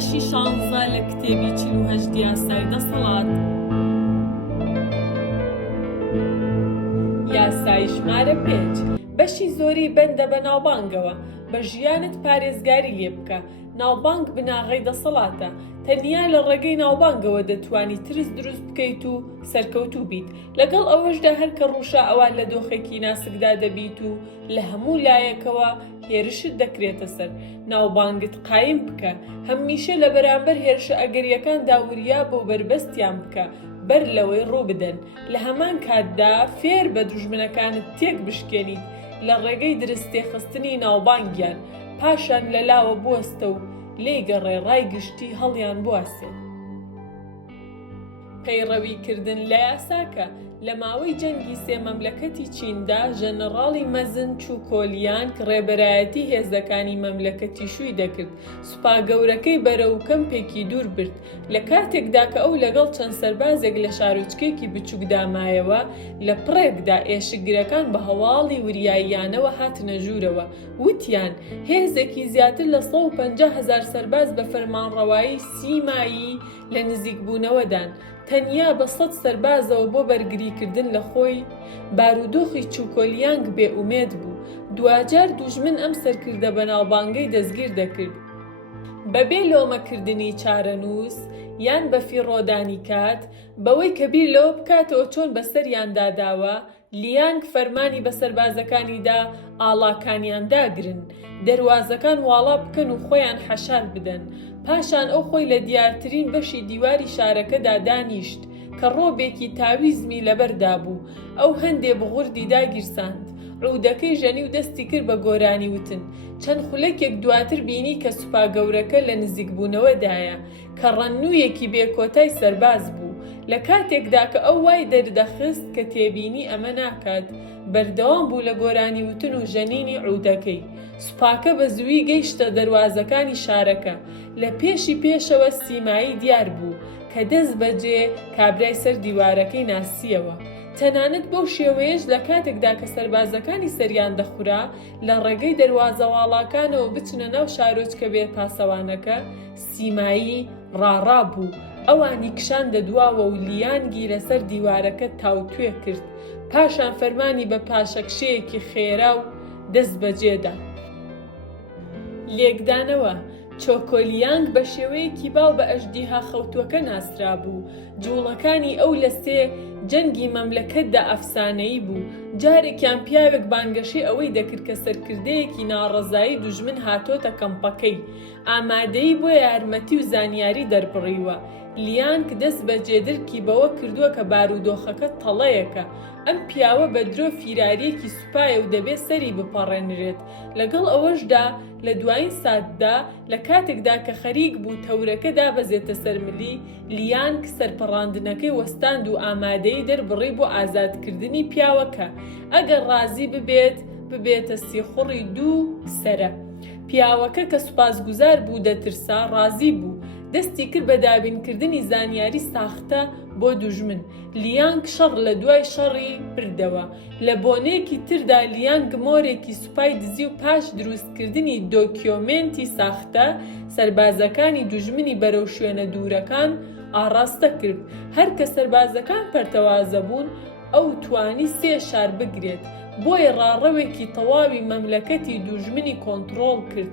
بەشی 16 لە کتێبی 48 یاسای دەسەڵات. یاسای ژمارە 5 بەشی زۆری بەندە بە ناوبانگەوە. بە ژیانت پارێزگاری لێ بکە. ناوبانگ بناغی دەسەڵاتە. تەنیا لە ڕێگەی ناوبانگەوە دەتوانی ترس دروست بکەیت و سەرکەوتوو بیت. لەگەڵ ئەوەشدا هەر کە ڕووشە ئەوان لە دۆخێکی ناسکدا دەبیت و لە هەموو لایەکەوە هێرشت دەکرێتە سەر. ناوبانگت قایم بکە. هەمیشە لە بەرامبەر هێرشە ئەگەریەکان داوریا بۆ بربەستیان بکە. بەر لەوەی ڕوو بدەن. لە هەمان کاتدا فێر بە دوژمنەکانت تێک بشکێنیت لە ڕێگەی درستێخستنی ناوبانگیان. پاشان لەلاوە بوەستە و لێی گەڕێ ڕای گشتی هەڵیان بواسێ. پەیڕەویکردن لە یاساکە. لە ماوەی جەنگی سێ مەملەکەتی چیندا ژەنەڕاڵی مەزن چوکۆلیانگ ڕێبەرایەتی هێزەکانی مەملەکەتی شووی دەکرد. سوپا گەورەکەی بەرەو کەمپێکی دوور برد. لە کاتێکدا کە ئەو لەگەڵ چەند سەربازێک لە شارۆچکێکی بچووکدا مایەوە، لە پڕێکدا ئێشکگرەکان بە هەواڵی وریاییانەوە هاتنە ژوورەوە. وتیان هێزێکی زیاتر لە 150,000 سەرباز بە فەرمانڕەوایی سیمایی لە نزیکبوونەوەدان. تەنیا بە 100 سەربازەوە بۆ بەرگریکردن لە خۆی. بارودۆخی چوکۆلیانگ بێئومێد بوو. دوجار دوژمن ئەم سەرکردە بەناوبانگەی دەستگیر دەکرد. بەبێ لۆمەکردنی چارەنووس یان بە فیڕۆدانی کات، بەوەی کە بیر لەوە بکاتەوە چۆن بەسەریاندا داوە، لیانگ فەرمانی بە سەربازەکانیدا ئاڵاکانیان داگرن، دەروازەکان واڵا بکەن و خۆیان حەشار بدەن. پاشان ئەو خۆی لە دیارترین بەشی دیواری شارەکەدا دانیشت کە ڕۆبێکی تاویزمی لەبەردا بوو. ئەو هەندێ بغوردی داگیرساند. عودەکەی ژەنی و دەستی کرد بە گۆرانی وتن. چەند خولەکێک دواتر بینی کە سوپا گەورەکە لە نزیکبوونەوەدایە کە ڕەنوویەکی بێکۆتای سەرباز بوو. لە کاتێکدا کە ئەو وای دەردەخست کە تێبینی ئەمە ناکات، بەردەوام بوو لە گۆرانی وتن و ژەنینی عودەکەی. سوپاکە بە زووی گەیشتە دەروازەکانی شارەکە. لە پێشەوە سیمایی دیار بوو کە دەست بەجێ کابرای سەر دیوارەکەی ناسیەوە. تەنانەت بەو شێوەیەش لە کاتێکدا کە سەربازەکانی سەریان دەخورا لە ڕێگەی دەروازەواڵاکانەوە بچنە ناو شارۆچکە بێ پاسەوانەکە، سیمایی ڕاڕا بوو. ئەوانی کشان دەدواوە و لیانگی لەسەر دیوارەکە تاوتوێ کرد. پاشان فەرمانی بە پاشەکشەیەکی خێرا و دەست بەجێدا. لێکدانەوە. چۆکۆلیانگ بە شێوەیەکی باو بە ئەژدیها خەوتووەکە ناسرا بوو. جوڵەکانی ئەو لە سێ جەنگی مەملەکەتدا ئەفسانەیی بوو. جارێکیان پیاوێک بانگەشەی ئەوەی دەکرد کە سەرکردەیەکی ناڕەزایی دوژمن هاتۆتە کەمپەکەی. ئامادەیی بۆ یارمەتی و زانیاری دەربڕیوە. لیانگ دەست بە جێدرکی بەوە کردووە کە بارودۆخەکە تەڵەیەکە. ئەم پیاوە بە درۆ فیراریەکی سوپایە و دەبێت سەری بپەڕێنرێت. لەگەڵ ئەوەشدا لە دوایین ساتدا لە کاتێکدا کە خەریک بوو تەورەکە دابەزێتە سەرملی، لیانگ سەرپەڕاندنەکەی وەستاند و ئامادەی دەربڕی بۆ ئازادکردنی پیاوەکە. ئەگەر ڕازی ببێتە سیخوڕی 2 سەرە. پیاوەکە کە سوپاسگوزار بوو دەترسا ڕازی بوو. دەستی کرد بە دابینکردنی زانیاری ساختە بۆ دوژمن. لیانگ شەڕ لە دوای شەڕی بردەوە. لە بۆنەیەکی تردا لیانگ مۆرێکی سوپای دزی و پاش دروستکردنی دۆکیۆمێنتی ساختە سەربازەکانی دوژمنی بەرەو شوێنە دوورەکان ئاڕاستە کرد. هەر کە سەربازەکان پەرتەوازە بوون، ئەو توانی 3 شار بگرێت. بۆیە ڕاڕەوێکی تەواوی مەملەکەتی دوژمنی کۆنتڕۆڵ کرد.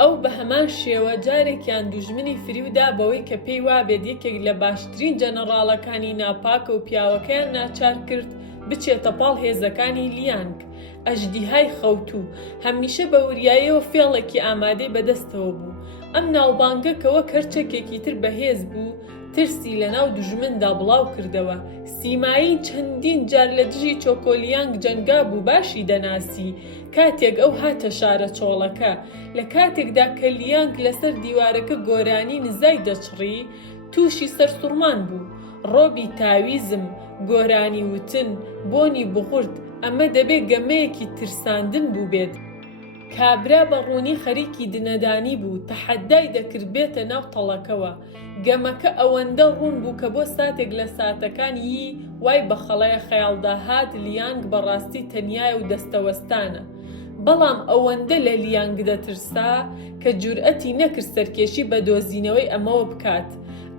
ئەو بە هەمان شێوە جارێکیان دوژمنی فریودا بەوەی کە پێی وابێت یەکێک لە باشترین جەنەڕاڵەکانی ناپاکە و پیاوەکەیان ناچار کرد بچێتە پاڵ هێزەکانی لیانگ. ئەژدیهای خەوتوو هەمیشە بە وریاییەوە فێڵێکی ئامادەی بەدەستەوە بوو. ئەم ناوبانگە کە وەک هەرچەکێکی تر بەهێز بوو، ترسی لەناو دوژمندا بڵاو کردەوە. سیمایی چەندین جار لە دژی چۆکۆلیانگ جەنگا بوو باشی دەناسی. کاتێک ئەو هاتە شارە چۆڵەکە، لە کاتێکدا کە لیانگ لەسەر دیوارەکە گۆرانی نزای دەچڕی، تووشی سەرسوڕمان بوو. ڕۆبی تاویزم، گۆرانی وتن، بۆنی بغورد، ئەمە دەبێ گەمەیەکی ترساندن بوو بێت. کابرا بە ڕوونی خەریکی دنەدانی بوو. تەحەدای دەکرد بێتە ناو تەڵەکەوە. گەمەکە ئەوەندە ڕوون بوو کە بۆ ساتێک لە ساتەکانی وای بە خەڵەیە خەیاڵدا هات لیانگ بەڕاستی تەنیایە و دەستەوەستانە. بەڵام ئەوەندە لە لیانگ دەترسا کە جورئەتی نەکرد سەرکێشی بە دۆزینەوەی ئەمەوە بکات.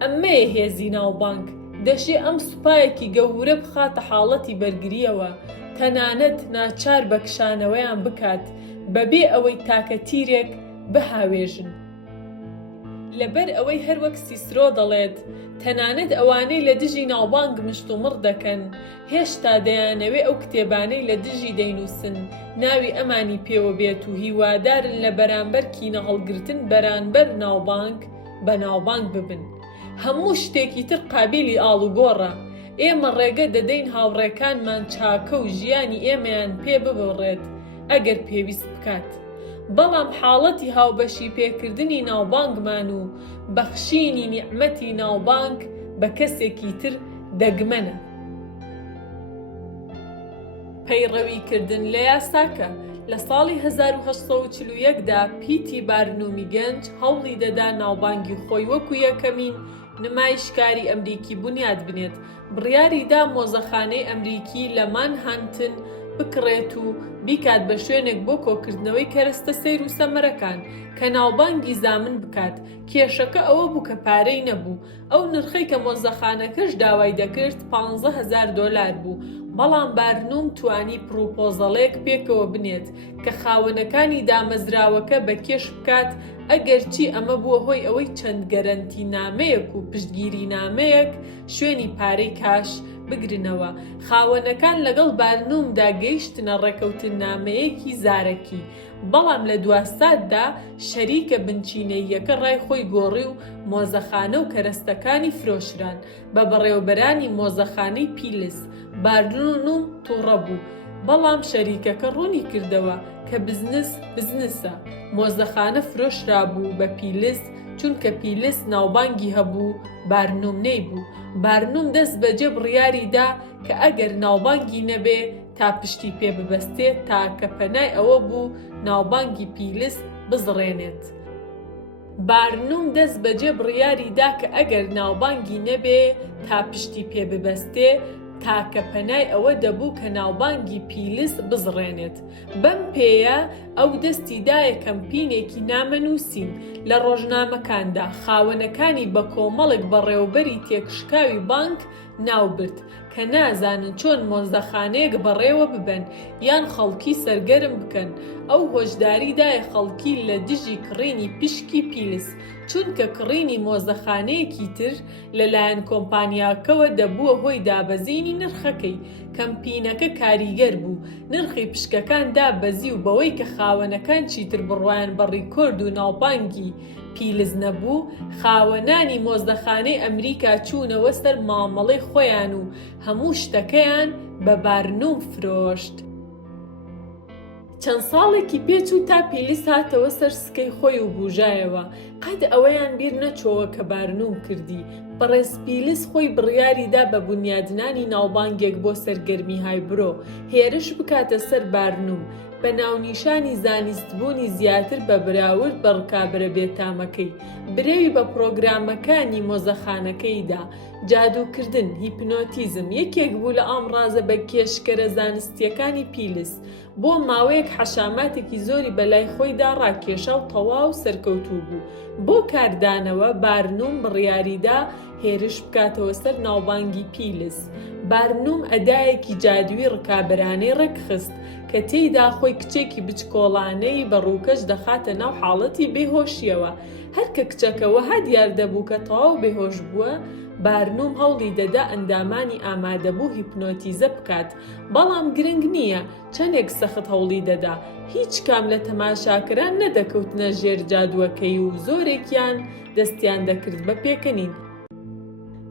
ئەمەیە هێزی ناوبانگ، دەشێ ئەم سوپایەکی گەورە بخاتە حاڵەتی بەرگریەوە، تەنانەت ناچار بە کشانەوەیان بکات بەبێ ئەوەی تاکە تیرێک بهاوێژن. لەبەر ئەوەی هەروەک سیسرۆ دەڵێت تەنانەت ئەوانەی لە دژی ناوبانگ مشتومڕ دەکەن هێشتا دەیانەوێ ئەو کتێبانەی لە دژی دەینووسن ناوی ئەمانی پێوە بێت و هیوادارن لە بەرامبەر کینە هەڵگرتن بەرانبەر ناوبانگ بە ناوبانگ ببن. هەموو شتێکی تر قابلی ئاڵوگۆڕە. ئێمە ڕێگە دەدەین هاوڕێکانمان چاکە و ژیانی ئێمەیان پێ ببڕێت ئەگەر پێویست بکات. بەڵام حاڵەتی هاوبەشی پێکردنی ناوبانگمان و بەخشینی نیعمەتی ناوبانگ بە کەسێکی تر دەگمەنە. پەیڕەویکردن لە یاساکە. لە ساڵی 1841دا پیتی بارنومی گەنج هەوڵی دەدا ناوبانگی خۆی وەکو یەکەمین نمایشکاری ئەمریکی بنیاد بنێت. بڕیاریدا مۆزەخانەی ئەمریکی لە مانهاتن بکڕێت و بیکات بە شوێنێک بۆ کۆکردنەوەی کەرەستە سەیر و سەمەرەکان کە ناوبانگی زامن بکات. کێشەکە ئەوە بوو کە پارەی نەبوو. ئەو نرخەی کە مۆزەخانەکەش داوای دەکرد $15,000 بوو. بەڵام بارنوم توانی پرۆپۆزەڵێک پێکەوە بنێت کە خاوەنەکانی دامەزراوەکە بە کێش بکات ئەگەرچی ئەمە بووە هۆی ئەوەی چەند گەرەنتی نامەیەک و پشتگیری نامەیەک شوێنی پارەی کاش بگرنەوە. خاوەنەکان لەگەڵ بارنومدا گەیشتنە ڕێکەوتن نامەیەکی زارەکی. بەڵام لە دواساددا شەریکە بنچینەیەکە ڕای خۆی گۆڕی و مۆزەخانە و کەرەستەکانی فرۆشران بە بەڕێوەبەرانی مۆزەخانەی پیلس. بارنوم تووڕە بوو، بەڵام شەریکەکە ڕوونی کردەوە کە بزنسە. مۆزەخانە فرۆشرا بوو بە پیلس چونکە پیلس ناوبانگی هەبوو، بارنوم نەیبوو. بارنوم دەست بەجێ بڕیاریدا کە ئەگەر ناوبانگی نەبێ تا پشتی پێ ببەستێت تاکە پەنای ئەوە بوو ناوبانگی پیلس بزڕێنێت. بارنوم دەست بەجێ بڕیاریدا کە ئەگەر ناوبانگی نەبێ تا پشتی پێ ببەستێ تاکە پەنای ئەوە دەبوو کە ناوبانگی پیلس بزڕێنێت. بەم پێیە ئەو دەستی دایە کەمپینێکی نامەنووسین لە ڕۆژنامەکاندا خاوەنەکانی بە کۆمەڵێک بەڕێوەبەری تێکشکاوی بانک ناوبرد کە نازانن چۆن مۆزەخانەیەک بەڕێوە ببەن یان خەڵکی سەرگەرم بکەن. ئەو هۆشداریدایە خەڵکی لە دژی کڕینی پشکی پیلس چونکە کڕینی مۆزەخانەیەکی تر لەلایەن کۆمپانیاکەوە دەبووە هۆی دابەزینی نرخەکەی. کەمپینەکە کاریگەر بوو، نرخی پشکەکان دابەزی و بەوەی کە خاوەنەکان چیتر بڕوایان بە ڕیکۆرد و ناوبانگی پیلس نەبوو، خاوەنانی مۆزەخانەی ئەمریکا چوونەوە سەر مامەڵەی خۆیان و هەموو شتەکەیان بە بارنوم فرۆشت. چەند ساڵێکی پێچوو تا پیلس هاتەوە سەر سکەی خۆی و بوژایەوە. قەت ئەوەیان بیر نەچۆوە کە بارنوم کردی. بەڕێز پیلس خۆی بڕیاریدا بە بنیادنانی ناوبانگێک بۆ سەرگەرمی هایبرۆ هێرش بکاتە سەر بارنوم بە ناونیشانی زانستبوونی زیاتر بە براورد بە ڕکابرە بێتامەکەی. برەوی بە پرۆگرامەکانی مۆزەخانەکەیدا. جادوکردن، هیپنۆتیزم یەکێک بوو لە ئامڕازە بە کێشکەرە زانستیەکانی پیلس. بۆ ماوەیەک حەشاماتێکی زۆری بەلای خۆیدا ڕاکێشا و تەواو سەرکەوتوو بوو. بۆ کاردانەوە بارنوم بڕیاریدا هێرش بکاتەوە سەر ناوبانگی پیلس. بارنوم ئەدایەکی جادووی ڕکابەرانەی ڕێکخست کە تێیدا خۆی کچێکی بچکۆڵانەی بە ڕووکەش دەخاتە ناو حاڵەتی بێهۆشیەوە. هەرکە کچەکەوە ها دیار دەبوو کە تەواو بێهۆش بووە، بارنوم هەوڵی دەدا ئەندامانی ئامادەبوو هیپنۆتیزە بکات. بەڵام گرنگ نییە، چەندێک سەخت هەوڵی دەدا. هیچ کام لە تەماشاکران نەدەکەوتنە ژێر جادووەکەی و زۆرێکیان دەستیان دەکرد بە پێکەنین.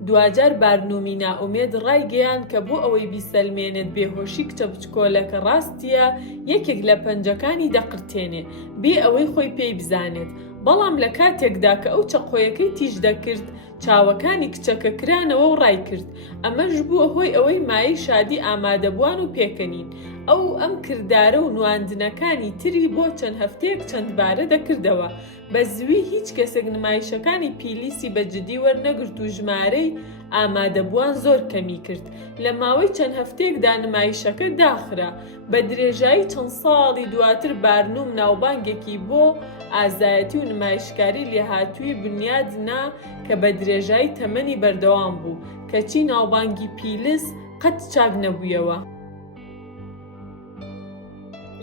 دوجار بارنومی نائومێد ڕایگەیاند کە بۆ ئەوەی بیسەلمێنێت بێهۆشی کچە بچکۆلەکە ڕاستیە یەکێک لە پەنجەکانی دەقرتێنێ بێ ئەوەی خۆی پێی بزانێت. بەڵام لە کاتێکدا کە ئەو چەقۆیەکەی تیژ دەکرد چاوەکانی کچەکە کرانەوە و ڕای کرد. ئەمەش بووە هۆی ئەوەی مایەی شادی ئامادەبووان و پێکەنین. ئەم کردارە و نواندنەکانی تری بۆ چەند هەفتەیەک چەندبارە دەکردەوە. بە زووی هیچ کەسێک نمایشەکانی پیلیسی بەجددی وەرنەگرت و ژمارەی ئامادەبووان زۆر کەمی کرد. لە ماوەی چەند هەفتەیەکدا نمایشەکە داخرا. بە درێژایی چەند ساڵی دواتر بارنوم ناوبانگێکی بۆ ئازایەتی و نمایشکاری لێهاتووی بنیادنا کە بە درێژایی تەمەنی بەردەوام بوو، کەچی ناوبانگی پیلس قەت چاک نەبوویەوە.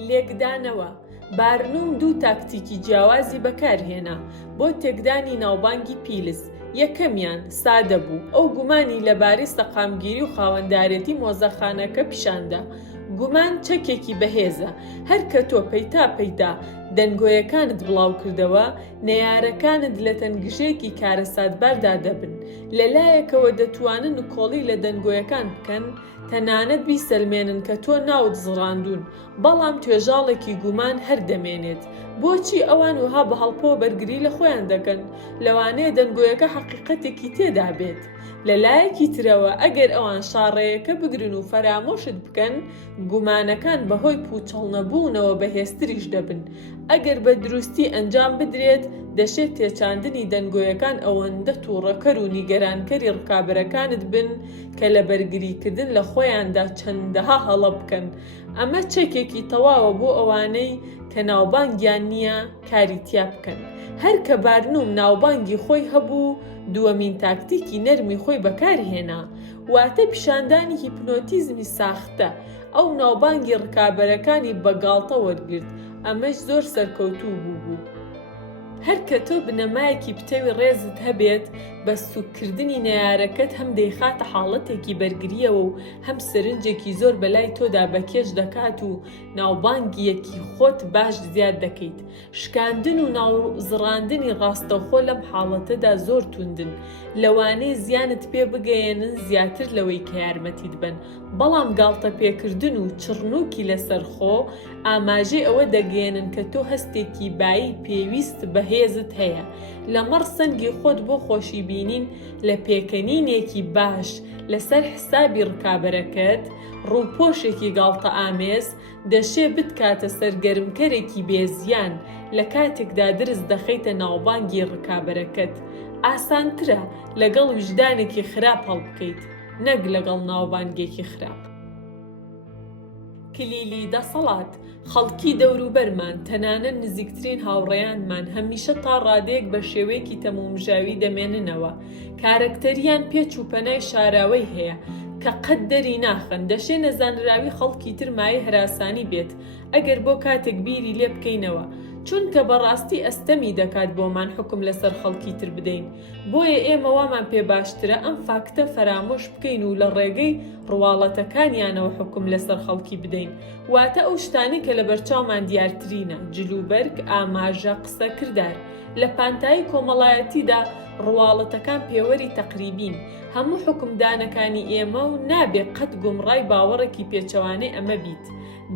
لێکدانەوە بارنوم دوو تاکتیکی جیاوازی بەکارهێنا بۆ تێکدانی ناوبانگی پیلس. یەکەمیان سادە بوو، ئەو گومانی لەبارەی سەقامگیری و خاوەندارێتی مۆزەخانەکە پیشاندا. گومان چەکێکی بەهێزە، هەر کە تۆ پەیدا دەنگۆیەکانت بڵاو کردەوە، نەیارەکانت لە تەنگژەیەکی کارە سادباردا دەبن. لەلایەکەوە دەتوانن کۆڵی لە دەنگۆیەکان بکەن، تەنانەت بیسەلمێنن کە تۆ ناوت زڕاندون، بەڵام توێژاڵێکی گومان هەر دەمێنێت. بۆچی ئەوان وها بە هەڵپۆ بەرگری لە خۆیان دەکەن لەوانەیە دەنگۆیەکە حەقیقەتێکی تێدا بێت؟ لەلایەکی ترەوە ئەگەر ئەوان شاڕێیەکە بگرن و فەرامۆشت بکەن، گومانەکان بەهۆی پوچەڵنەبوونەوە بەهێزتریش دەبن. ئەگەر بە دروستی ئەنجام بدرێت، دەشێت تێچاندنی دەنگۆیەکان ئەوەندە تووڕەکەر و نیگەرانکەری ڕکابەرەکانت بن کە لە بەرگریکردن لە خۆیاندا چەندەها هەڵە بکەن. ئەمە چەکێکی تەواوە بۆ ئەوانەی کە ناوبانگیان نییە کاری تیا بکەن. هەر کە بارنوم ناوبانگی خۆی هەبوو، دووەمین تاکتیکی نەرمی خۆی بەکارهێنا، واتە پیشاندانی هیپنۆتیزمی ساختە. ئەو ناوبانگی ڕکابەرەکانی بەگاڵتە وەرگرت. ئەمەش زۆر سەرکەوتوو بوو. هەر کە تۆ بنەمایەکی پتەوی ڕێزت هەبێت، بە سوکردنی نەیارەکەت هەم دەیخاتە حاڵەتێکی بەرگریەوە و هەم سەرنجێکی زۆر بەلای تۆدا بەکێش دەکات و ناوبانگیەکی خۆت باش زیاد دەکەیت. شکاندن و ناوزڕاندنی ڕاستەوخۆ لەم حاڵەتەدا زۆر توندن، لەوانەیە زیانت پێ بگەیەنن زیاتر لەوەی کە یارمەتیت بن. بەڵام گاڵتە پێکردن و چڕنووکی لەسەرخۆ ئاماژەی ئەوە دەگەێنن کە تۆ هەستێکی بایی پێویست بەهێزت هەیە. لەمەڕ سەنگی خۆت بۆ خۆشی بینین لە پێکەنینێکی باش لەسەر حسابی ڕکابەرەکەت، ڕووپۆشێکی گاڵتە ئامێز دەشێ بتکاتە سەرگەرمکەرێکی بێزیان لە کاتێکدا درست دەخەیتە ناوبانگی ڕکابەرەکەت. ئاسانترە لەگەڵ وجدانێکی خراپ هەڵبکەیت، نەک لەگەڵ ناوبانگێکی خراپ. کلیلی دەسەڵات خەڵکی دەوروبەرمان، تەنانەت نزیکترین هاوڕێیانمان هەمیشە تا ڕادەیەک بە شێوەیەکی تەمومژاوی دەمێننەوە. کارکتەریان پێچ و پەنای شاراوەی هەیە کە قەت دەری ناخن. دەشێ نەزانراوی خەڵکی تر مایە هەراسانی بێت ئەگەر بۆ کاتێک بیری لێ بکەینەوە، چونکە بەڕاستی ئەستەمی دەکات بۆمان حکم لەسەر خەڵکی تر بدەین. بۆیە ئێمە وامان پێ باشترە ئەم فاکتە فەرامۆش بکەین و لە ڕێگەی ڕواڵەتەکانیانەوە حکم لەسەر خەڵکی بدەین. واتە ئەو شتانی کە لە بەرچاومان دیارترینە، جلوبەرگ، ئاماژە، قسە، کردار. لە پانتایی کۆمەڵایەتیدا ڕواڵەتەکان پێوەری تەقریبین. هەموو حکمدانەکانی ئێمە و نابێ قەت گومڕای باوەڕێکی پێچەوانەی ئەمە بیت.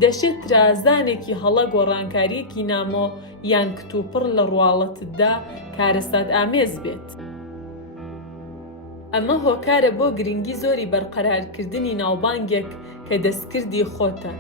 دەشێت ترازانێکی هەڵە گۆڕانکاریەکی نامۆ یان کتوپڕ لە ڕواڵەتتدا کارەسات ئامێز بێت. ئەمە هۆکارە بۆ گرنگی زۆری بەرقەرارکردنی ناوبانگێک کە دەستکردی خۆتە.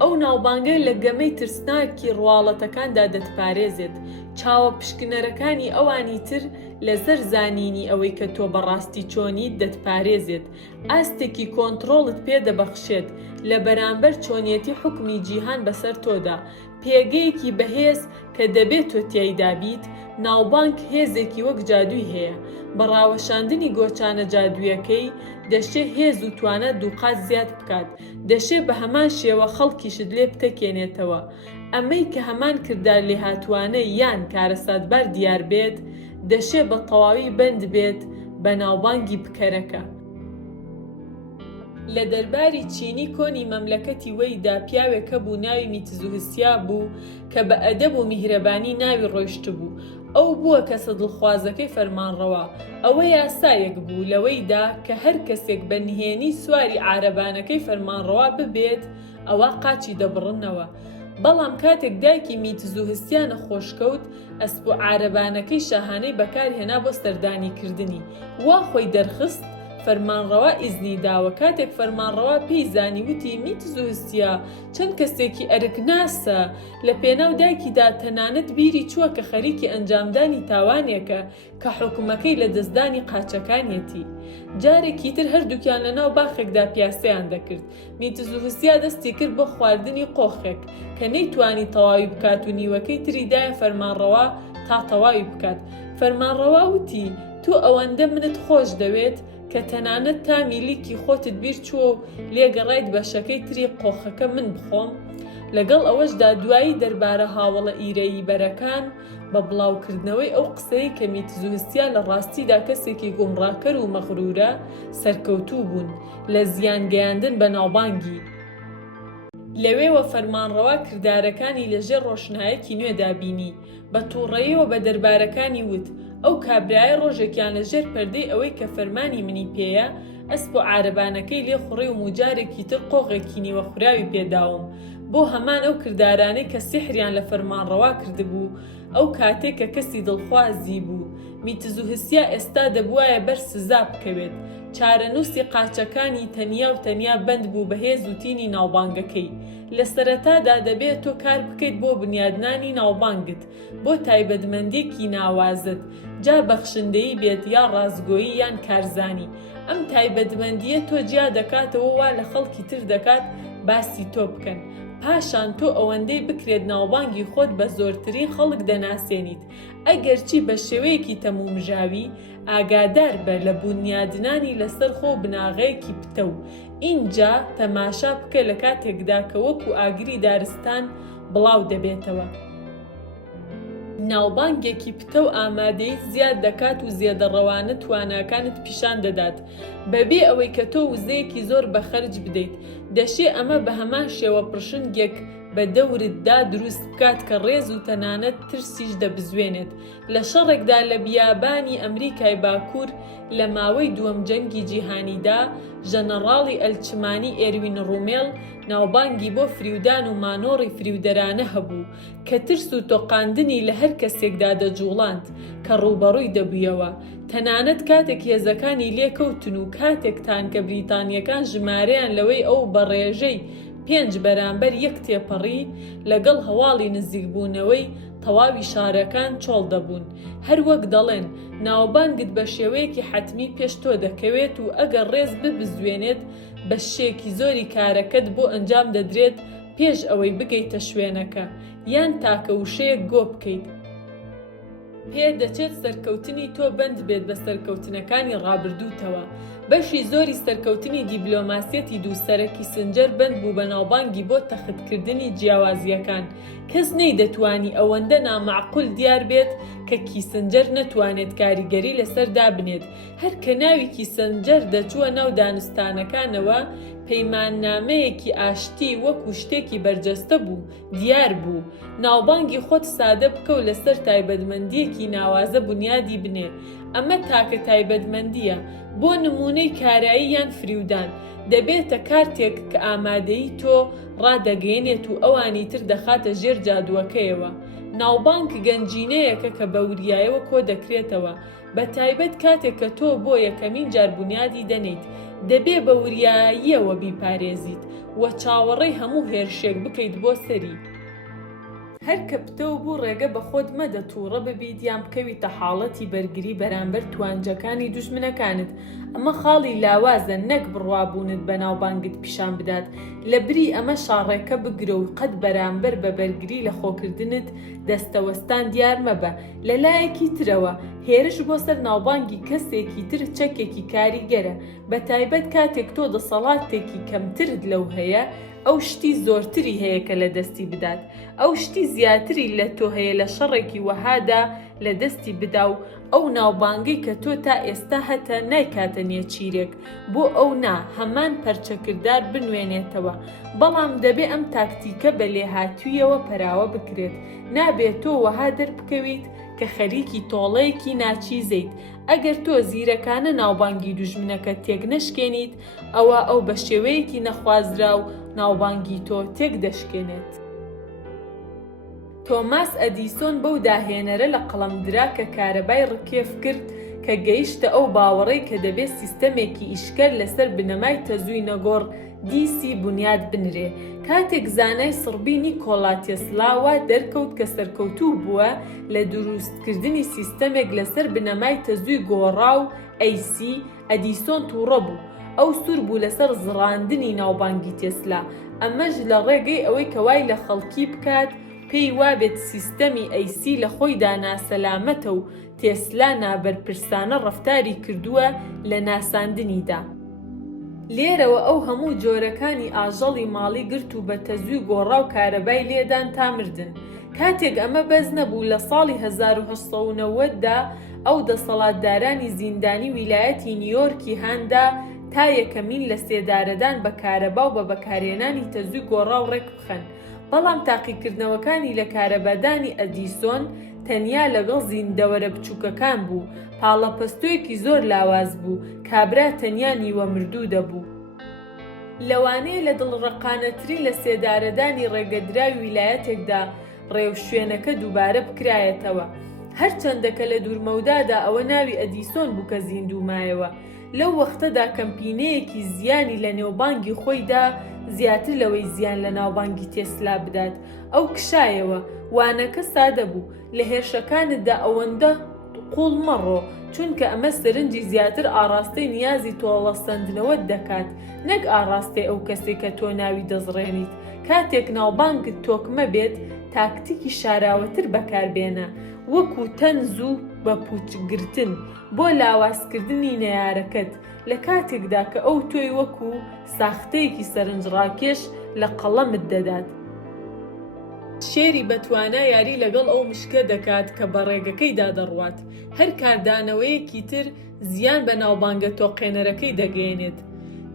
ئەو ناوبانگەی لە گەمەی ترسناکی ڕواڵەتەکاندا دەتپارێزێت. چاوە پشکنەرەکانی ئەوانی تر لە زەر زانینی ئەوەی کە تۆ بەڕاستی چۆنیت دەتپارێزێت. ئاستێکی کۆنتڕۆڵت پێ دەبەخشێت لە بەرامبەر چۆنیەتی حکمی جیهان بەسەر تۆدا. پێگەیەکی بەهێز کە دەبێت تۆ تیایدا بیت. ناوبانگ هێزێکی وەک جادووی هەیە. بەڕاوەشاندنی گۆچانە جادوویەکەی دەشێ هێز و توانە دووقات زیاد بکات. دەشێ بە هەمان شێوە خەڵکیشت لێ بتەکێنێتەوە. ئەمەی کە هەمان کردار لێهاتوانە یان کارەساتبار دیار بێت، دەشێ بە تەواوی بند بێت بە ناوبانگی بکەرەکە. لە دەرباری چینی کۆنی مەملەکەتی وەیدا پیاوێکە بوو ناوی میتزوهسیا بوو کە بە ئەدەب و میهرەبانی ناوی ڕۆیشت بوو. ئەو بووە کەسە دڵخوازەکەی فەرمانڕەوە. ئەوە یاسایەک بوو لەوەیدا کە هەر کەسێک بە نهێنی سواری عارەبانەکەی فەرمانڕەوا ببێت ئەوە قاچی دەبڕنەوە. بەڵام کاتێک دایکی میتزوهسیا نەخۆشکەوت، ئەسپ و عارەبانەکەی شاهانەی بەکارهێنا بۆ سەردانیکردنی. وا خۆی دەرخست فەرمانڕەوا ئیزنی داوە. کاتێک فەرمانڕەوا پێی زانی وتی میتزوهسیا چەند کەسێکی ئەرکناسە لە پێناو دایکیدا تەنانەت بیری چووە کە خەریکی ئەنجامدانی تاوانێکە کە حکومەکەی لە دەستدانی قاچەکانیەتی. جارێکی تر هەردووکیان لەناو باخێکدا پیاسەیان دەکرد. میتزوهسیا دەستی کرد بۆ خواردنی قۆخێک کە نەیتوانی تەواوی بکات و نیوەکەی تریدایە فەرمانڕەوا تا تەواوی بکات. فەرمانڕەوا وتی تو ئەوەندە منت خۆش دەوێت کە تەنانەت تا میلیکی خۆتت بیر چووە و لێگەڕایت بەشەکەی تری قۆخەکە من بخۆم. لەگەڵ ئەوەشدا دوایی دەربارە هاوڵە ئیرەیی بەرەکان بە بڵاوکردنەوەی ئەو قسەی کە میتزوهسیا لە ڕاستیدا کەسێکی گومڕاکەر و مەغرورە سەرکەوتوو بوون لە زیان گەیاندن بە ناوبانگی. لەوێوە فەرمانڕەوا کردارەکانی لەژێر ڕۆشنایەکی نوێدا بینی. بە تووڕەیەوە بە دەربارەکانی وت ئەو کابرایە ڕۆژێکیان لەژێر پەردەی ئەوەی کە فەرمانی منی پێیە ئەسپ و عارەبانەکەی لێ خوڕی و موجارێکی تر قۆغێکی نیوە خوراوی پێداوم بۆ هەمان ئەو کردارانەی کە سیحریان لە فەرمانڕەوا کردبوو ئەو کاتێک کە کەسی دڵخوازی بوو. میتزوهسیا ئێستا دەبوایە بەر سزا بکەوێت. چارەنووسی قاچەکانی تەنیا و تەنیا بەند بوو بە هێز و تینی ناوبانگەکەی. لە سەرەتادا دەبێت تۆ کار بکەیت بۆ بنیادنانی ناوبانگت، بۆ تایبەتمەندێکی ناوازت، جا بەخشندەیی بێت یا ڕازگۆیی یان کارزانی. ئەم تایبەتمەندیە تۆ جیا دەکاتەوە وا لە خەڵکی تر دەکات باسی تۆ بکەن. پاشان تۆ ئەوەندەی بکرێت ناوبانگی خۆت بە زۆرترین خەڵک دەناسێنیت. ئەگەرچی بە شێوەیەکی تەمومژاوی ئاگادار بە لە بنیادنانی لەسەر خۆ بناغەیەکی پتە و ئینجا تەماشا بکە لە کاتێکدا کە وەکو ئاگری دارستان بڵاو دەبێتەوە. ناوبانگێکی پتە و ئامادەی زیاد دەکات و زیێدەڕەوانە تواناکانت پیشان دەدات بەبێ ئەوەی کە تۆ وزەیەکی زۆر بەخەرج بدەیت. دەشێ ئەمە بە هەمان شێوە پرشنگێک بە دەورتدا دروست بکات کە ڕێز و تەنانەت ترسیش دەبزوێنێت. لە شەڕێکدا لە بیابانی ئەمریکای باکوور لە ماوەی دووەم جەنگی جیهانیدا ژەنەڕاڵی ئەلچمانی ئێروین ڕومێڵ ناوبانگی بۆ فریودان و مانۆڕی فریودەرانە هەبوو کە ترس و تۆقاندنی لە هەر کەسێکدا دەجوڵاند کە ڕووبەڕووی دەبوویەوە. تەنانەت کاتێک هێزەکانی لێکەوتن و کاتێک تانکە بریتانیەکان ژمارەیان لەوەی ئەو بەڕێژەی 5 بەرامبەر 1 تێپەڕی لەگەڵ هەواڵی نزیکبوونەوەی تەواوی شارەکان چۆڵ دەبوون. هەروەک دەڵێن ناوبانگت بە شێوەیەکی حتمی پێش تۆ دەکەوێت و ئەگەر ڕێز ببزوێنێت بە شێکی زۆری کارەکەت بۆ ئەنجام دەدرێت پێش ئەوەی بگەیتە شوێنەکە یان تاکە وشەیەک گۆ بکەیت. پێ دەچێت سەرکەوتنی تۆ بەند بێت بە سەرکەوتنەکانی ڕابردووتەوە. بەشی زۆری سەرکەوتنی دیبلۆماسیەتی دووسەرەکی سنجەر بەند بوو بە ناوبانگی بۆ تەختکردنی جیاوازیەکان. کەس نەیدەتوانی ئەوەندە نامەعقول دیار بێت کە کیسنجەر نەتوانێت کاریگەری لەسەردا بنێت. هەر کە ناوی کیسنجەر دەچووە ناو دانوستانەکانەوە پەیماننامەیەکی ئاشتی وەکو شتێکی بەرجەستە بوو دیار بوو. ناوبانگی خۆت سادە بکە و لەسەر تایبەتمەندیەکی ناوازە بنیادی بنێ. ئەمە تاکە تایبەتمەندیە بۆ نمونەی کارایی یان فریودان. دەبێتە کارتێک کە ئامادەی تۆ ڕادەگەێنێت و ئەوانی تر دەخاتە ژێر جادووەکەیەوە. ناوبانگ گەنجینەیەکە کە بە وریایەوە کۆ دەکرێتەوە، بە تایبەت کاتێک کە تۆ بۆ یەکەمین جار بنیادی دەنیت. دەبێ بە وریاییەوە بیپارێزیت و چاوەڕێی هەموو هێرشێک بکەیت بۆ سەری. هەر کە پتەو بوو ڕێگە بە خۆت مەدە تووڕە ببیت یان بکەویتە حاڵەتی بەرگری بەرامبەر توانجەکانی دوژمنەکانت. ئەمە خاڵی لاوازە نەک بڕوابوونت بە ناوبانگت پیشان بدات. لە بری ئەمە شاڕێکە بگرە و قەت بەرامبەر بە بەرگری لە خۆکردنت دەستەوەستان دیار مەبە. لە لایەکی ترەوە هێرش بۆ سەر ناوبانگی کەسێکی تر چەکێکی کاریگەرە، بە تایبەت کاتێک تۆ دەسەڵاتێکی کەمترت لەو هەیە ئەو شتی زۆرتری هەیە کە لە دەستی بدات. ئەو شتی زیاتری لە تۆ هەیە لە شەڕێکی وەهادا لە دەستی بدا و ئەو ناوبانگەی کە تۆ تا ئێستا هەتە نایکاتە نێچیرێک بۆ ئەو نا هەمان پەرچەکردار بنوێنێتەوە. بەڵام دەبێ ئەم تاکتیکە بە لێهاتوویەوە پەراوە بکرێت. نابێت تۆ وەها دەربکەویت کە خەریکی تۆڵەیەکی ناچیزیت. ئەگەر تۆ زیرەکانە ناوبانگی دوژمنەکە تێک نەشکێنیت ئەوە ئەو بە شێوەیەکی نەخوازرا و ناوبانگی تۆ تێک دەشکێنێت. تۆماس ئەدیسۆن بەو داهێنەرە لە قەڵەمدرا کە کارەبای ڕکێف کرد کە کە گەیشتە ئەو باوەڕەی کە دەبێت سیستەمێکی ئیشکەر لەسەر بنەمای تەزووی نەگۆڕ دیسی بنیاد بنرێ. کاتێک زانای سڕبی نیکۆلا تێسلا وا دەرکەوت کە سەرکەوتوو بووە لە دروستکردنی سیستەمێک لەسەر بنەمای تەزووی گۆڕاو AC، ئەدیسۆن تووڕە بوو. ئەو سوور بوو لەسەر زڕاندنی ناوبانگی تێسلا، ئەمەش لە ڕێگەی ئەوەی کەوای لە خەڵکی بکات پێی وابێت سیستەمی AC لە خۆیدا ناسەلامەتە و تێسلا نابەرپرسانە ڕەفتاری کردووە لە ناساندنیدا. لێرەوە ئەو هەموو جۆرەکانی ئاژەڵی ماڵی گرت و بە تەزووی گۆڕاو کارەبای لێدان تا مردن. کاتێک ئەمە بەز نەبوو، لە ساڵی 1890دا ئەو دەسەڵاتدارانی زیندانی ویلایەتی نیویۆرکی هاندا تا یەکەمین لە سێدارەدان بە کارەبا و بە بەکارهێنانی تەزووی گۆڕاو ڕێک بخەن. بەڵام تاقیکردنەوەکانی لە کارەبادانی ئەدیسۆن تەنیا لەگەڵ زیندەوەرە بچووکەکان بوو. پاڵەپەستۆیەکی زۆر لاواز بوو، کابرا تەنیا نیوە مردوو دەبوو. لەوانەیە لە دڵڕەقانەتری لە سێدارەدانی ڕێگەدراوی ویلایەتێکدا ڕێو شوێنەکە دووبارە بکرایەتەوە، هەرچەندەکە لە دوورمەودادا ئەوە ناوی ئەدیسۆن بوو کە زیندوومایەوە. لەو وەختەدا کەمپینەیەکی زیانی لە نێوبانگی خۆیدا زیاتر لەوەی زیان لە ناوبانگی تێسلا بدات. ئەو کشایەوە، وانەکە سادە بوو، لە هێرشەکانتدا ئەوەندە قوڵ مەڕۆ، چونکە ئەمە سەرنجی زیاتر ئاڕاستەی نیازی تۆڵەسەندنەوەت دەکات، نەک ئاڕاستەی ئەو کەسێک کە تۆ ناوی دەزڕێنیت. کاتێک ناوبانگت تۆکمە بێت، تاکتیکی شاراوەتر بەکاربێنە، وەکو تەنز و بە پوچگرتن بۆ لاوازکردنی نەیارەکەت، لە کاتێکدا کە ئەو تۆی وەکو ساختەیەکی سەرنجڕاکێش لە قەڵەمت دەدات. شێری بەتوانە یاری لەگەڵ ئەو مشکە دەکات کە بە ڕێگەکەیدا دەڕوات. هەر کاردانەوەیەکی تر زیان بە ناوبانگە تۆقێنەرەکەی دەگەێنێت.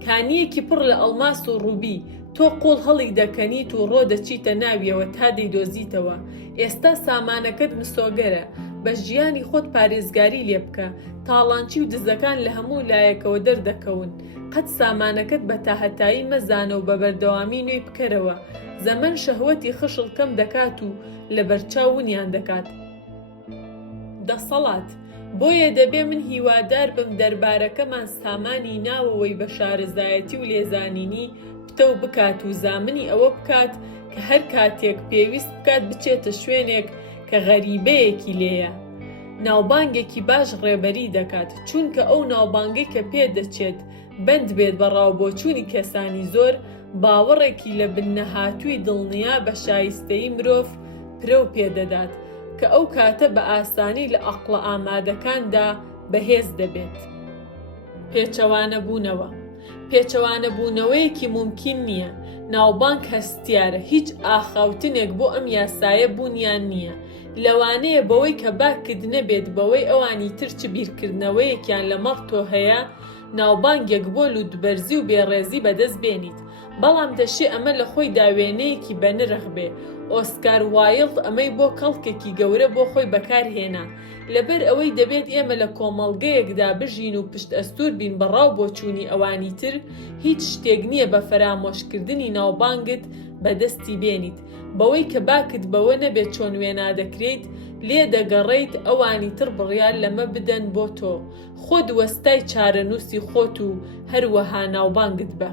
کانیەکی پڕ لە ئەڵماس و ڕووبی، تۆ قوڵ هەڵی دەکەنیت و ڕۆ دەچیتە ناویەوە تا دەیدۆزیتەوە. ئێستا سامانەکەت مسۆگەرە، بە ژیانی خۆت پارێزگاری لێ بکە. تاڵانچی و دزەکان لە هەموو لایەکەوە دەردەکەون. قەت سامانەکەت بە تاهەتایی مەزانە و بە بەردەوامی نوێی بکەرەوە. زەمن شەهوەتی خشل کەم دەکات و لە بەرچاو ونیان دەکات. دەسەڵات بۆیە دەبێ من هیوادار بم دەربارەکەمان سامانی ناوەوەی بە شارەزایەتی و لێزانینی پتە و بکات و زامنی ئەوە بکات کە هەر کاتێک پێویست بکات بچێتە شوێنێک کە غەریبەیەکی لێیە. ناوبانگێکی باش ڕێبەری دەکات، چونکە ئەو ناوبانگەی کە پێ دەچێت بەند بێت بە ڕاوبۆچوونی کەسانی زۆر، باوەڕێکی لە بنەهاتووی دڵنیا بە شایستەیی مرۆڤ پرە و پێدەدات کە ئەو کاتە بە ئاسانی لە ئەقڵە ئامادەکاندا بەهێز دەبێت. پێچەوانەبوونەوەیەکی ممکن نییە. ناوبانگ هەستیارە، هیچ ئاخاوتنێک بۆ ئەم یاسایە بوونیان نییە. لەوانەیە بەوەی کە باکت نەبێت بەوەی ئەوانی تر چ بیرکردنەوەیەکیان لە مەڕ تۆ هەیە، ناوبانگێک بۆ لوودبەرزی و بێڕێزی بەدەست بێنیت. بەڵام دەشێ ئەمە لە خۆی داوێنەیەکی بەنرخ بێ. ئۆسکار وایڵد ئەمەی بۆ کەڵکێکی گەورە بۆ خۆی بەکارهێنا. لەبەر ئەوەی دەبێت ئێمە لە کۆمەڵگەیەکدا بژین و پشت ئەستور بین بەڕاو بۆچوونی ئەوانی تر، هیچ شتێک نییە بە فەرامۆشکردنی ناوبانگت بەدەستی بێنیت. بەوەی کە باکت بەوە نەبێت چۆن وێنا دەکرێت، لێ دەگەڕێیت ئەوانی تر بڕیار لەمە بدەن بۆ تۆ. خۆ وەستای چارەنووسی خۆت و هەروەها ناوبانگت بە.